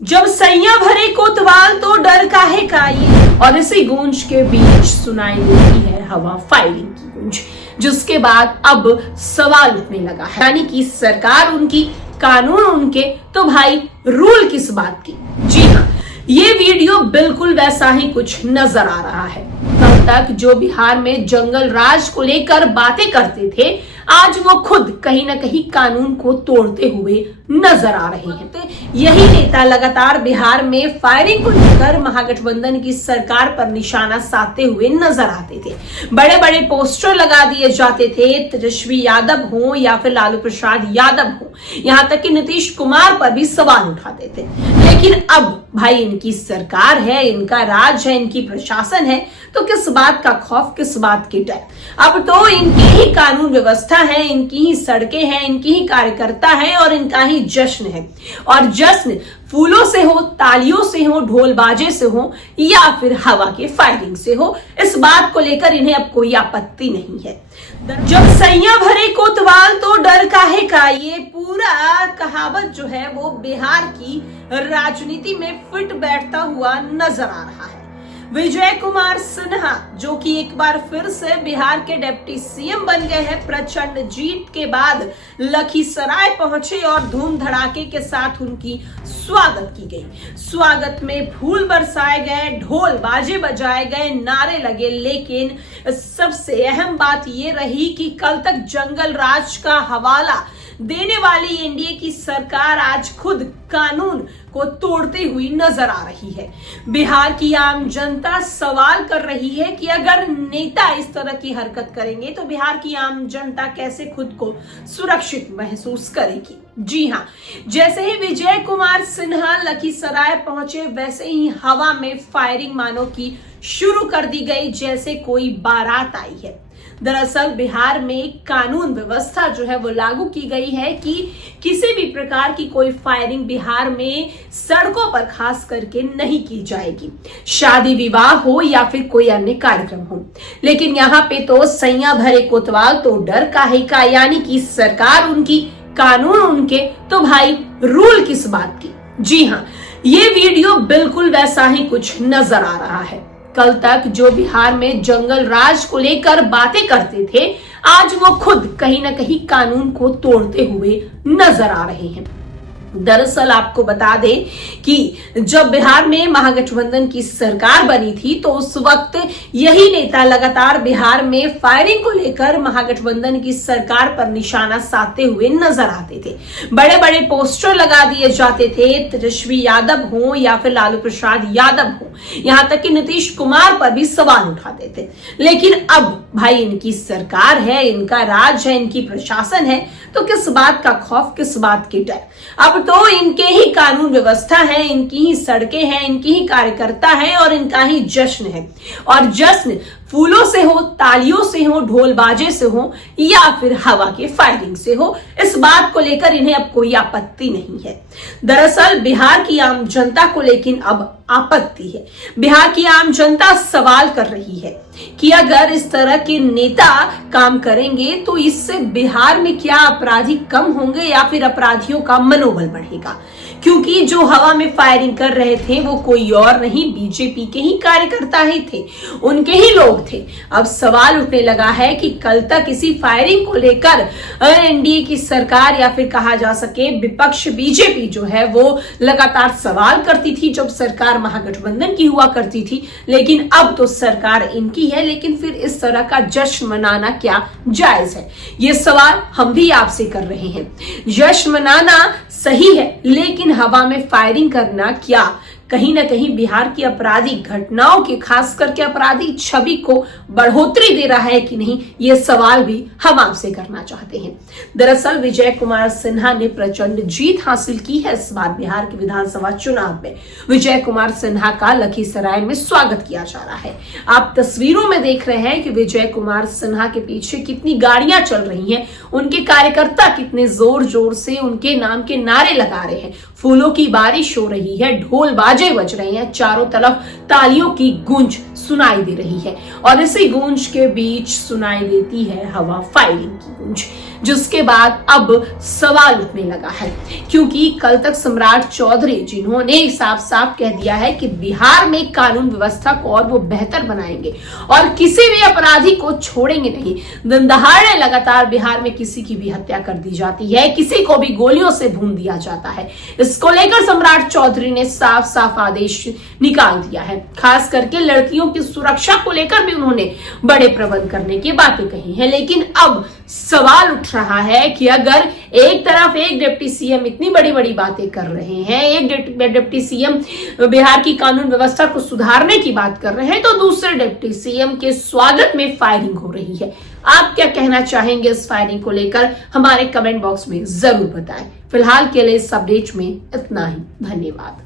जब सैया भरे कोतवाल तो डर काहे का ये, और इसी गूंज के बीच सुनाई देती है हवा फायरिंग की गूंज, जिसके बाद अब सवाल उठने लगा है। यानी कि सरकार उनकी, कानून उनके, तो भाई रूल किस बात की। जी हाँ, ये वीडियो बिल्कुल वैसा ही कुछ नजर आ रहा है। कल तक जो बिहार में जंगल राज को लेकर बातें करते थे, आज वो खुद कहीं ना कहीं कानून को तोड़ते हुए नजर आ रहे हैं। यही नेता लगातार बिहार में फायरिंग को लेकर महागठबंधन की सरकार पर निशाना साधते हुए नजर आते थे। बड़े बड़े पोस्टर लगा दिए जाते थे, तेजस्वी यादव हो या फिर लालू प्रसाद यादव हो, यहाँ तक कि नीतीश कुमार पर भी सवाल उठाते थे। लेकिन अब भाई इनकी सरकार है, इनका राज है, इनकी प्रशासन है, तो किस बात का खौफ, किस बात की डर। अब तो इनकी ही कानून व्यवस्था है, इनकी ही सड़कें हैं, इनकी ही कार्यकर्ता है और इनका ही जश्न है। और जश्न फूलों से हो, तालियों से हो, ढोल बाजे से हो या फिर हवा के फायरिंग से हो, इस बात को लेकर इन्हें अब कोई आपत्ति नहीं है। जब सैया भरे कोतवाल तो डर काहे का, ये पूरा कहावत जो है वो बिहार की राजनीति में फिट बैठता हुआ नजर आ रहा है। विजय कुमार सिन्हा, जो कि एक बार फिर से बिहार के डिप्टी सीएम बन गए हैं, प्रचंड जीत के बाद लखीसराय पहुंचे और धूम धड़ाके के साथ उनकी स्वागत की गई। स्वागत में फूल बरसाए गए, ढोल बाजे बजाए गए, नारे लगे। लेकिन सबसे अहम बात यह रही कि कल तक जंगल राज का हवाला देने वाली एनडीए की सरकार आज खुद कानून को तोड़ते हुई नजर आ रही है। बिहार की आम जनता सवाल कर रही है कि अगर नेता इस तरह की हरकत करेंगे तो बिहार की आम जनता कैसे खुद को सुरक्षित महसूस करेगी। जी हाँ, जैसे ही विजय कुमार सिन्हा लखीसराय पहुंचे, वैसे ही हवा में फायरिंग मानो की शुरू कर दी गई, जैसे कोई बारात आई है। दरअसल बिहार में कानून व्यवस्था जो है वो लागू की गई है कि किसी भी प्रकार की कोई फायरिंग बिहार में सड़कों पर खास करके नहीं की जाएगी, शादी विवाह हो या फिर कोई अन्य कार्यक्रम हो। लेकिन यहाँ पे तो सैया भरे कोतवाल तो डर काहे का, यानी कि सरकार उनकी, कानून उनके, तो भाई रूल किस बात की। जी हाँ, ये वीडियो बिल्कुल वैसा ही कुछ नजर आ रहा है। कल तक जो बिहार में जंगल राज को लेकर बातें करते थे, आज वो खुद कहीं ना कहीं कानून को तोड़ते हुए नजर आ रहे हैं। दरअसल आपको बता दें कि जब बिहार में महागठबंधन की सरकार बनी थी तो उस वक्त यही नेता लगातार बिहार में फायरिंग को लेकर महागठबंधन की सरकार पर निशाना साधते हुए नजर आते थे। बड़े बड़े पोस्टर लगा दिए जाते थे, तेजस्वी यादव हो या फिर लालू प्रसाद यादव हो, यहाँ तक कि नीतीश कुमार पर भी सवाल उठाते थे। लेकिन अब भाई इनकी सरकार है, इनका राज है, इनकी प्रशासन है, तो किस बात का खौफ, किस बात की डर। अब तो इनके ही कानून व्यवस्था है, इनकी ही सड़कें हैं, इनकी ही कार्यकर्ता है और इनका ही जश्न है। और जश्न फूलों से हो, तालियों से हो, ढोल बाजे से हो या फिर हवा के फायरिंग से हो, इस बात को लेकर इन्हें अब कोई आपत्ति नहीं है। दरअसल बिहार की आम जनता को लेकिन अब आपत्ति है। बिहार की आम जनता सवाल कर रही है कि अगर इस तरह के नेता काम करेंगे तो इससे बिहार में क्या अपराधी कम होंगे या फिर अपराधियों का मनोबल बढ़ेगा। क्योंकि जो हवा में फायरिंग कर रहे थे वो कोई और नहीं, बीजेपी के ही कार्यकर्ता ही थे, उनके ही लोग थे। अब सवाल उठने लगा है कि कल तक इसी फायरिंग को लेकर एनडीए की सरकार या फिर कहा जा सके विपक्ष बीजेपी जो है वो लगातार सवाल करती थी जब सरकार महागठबंधन की हुआ करती थी। लेकिन अब तो सरकार इनकी है, लेकिन फिर इस तरह का जश्न मनाना क्या जायज है, ये सवाल हम भी आपसे कर रहे हैं। जश्न मनाना सही है, लेकिन हवा में फायरिंग करना क्या कहीं ना कहीं बिहार की अपराधी घटनाओं की, खास करके अपराधी छवि को बढ़ोतरी दे रहा है कि नहीं, ये सवाल भी हम आपसे करना चाहते हैं। दरअसल विजय कुमार सिन्हा ने प्रचंड जीत हासिल की है इस बार बिहार के विधानसभा चुनाव में। विजय कुमार सिन्हा का लखीसराय में स्वागत किया जा रहा है। आप तस्वीरों में देख रहे हैं कि विजय कुमार सिन्हा के पीछे कितनी गाड़ियां चल रही हैं, उनके कार्यकर्ता कितने जोर जोर से उनके नाम के नारे लगा रहे हैं, फूलों की बारिश हो रही है, ढोल बाजे बज रहे हैं, चारों तरफ तालियों की गूंज सुनाई दे रही है और इसी गूंज के बीच सुनाई देती है हवा फायरिंग की गूंज, जिसके बाद अब सवाल उठने लगा है, क्योंकि कल तक सम्राट चौधरी जिन्होंने साफ साफ कह दिया है कि बिहार में कानून व्यवस्था को और वो बेहतर बनाएंगे और किसी भी अपराधी को छोड़ेंगे नहीं। दिन दहाड़े लगातार बिहार में किसी की भी हत्या कर दी जाती है, किसी को भी गोलियों से भून दिया जाता है। इसको लेकर सम्राट चौधरी ने साफ साफ आदेश निकाल दिया है। खास करके लड़कियों की सुरक्षा को लेकर भी उन्होंने बड़े प्रबंध करने की बातें कही है। लेकिन अब सवाल उठ रहा है कि अगर एक तरफ एक डिप्टी सीएम इतनी बड़ी बड़ी बातें कर रहे हैं, एक डिप्टी सीएम बिहार की कानून व्यवस्था को सुधारने की बात कर रहे हैं, तो दूसरे डिप्टी सीएम के स्वागत में फायरिंग हो रही है। आप क्या कहना चाहेंगे इस फायरिंग को लेकर? हमारे कमेंट बॉक्स में जरूर बताएं। फिलहाल के लिए इस अपडेट में इतना ही। धन्यवाद।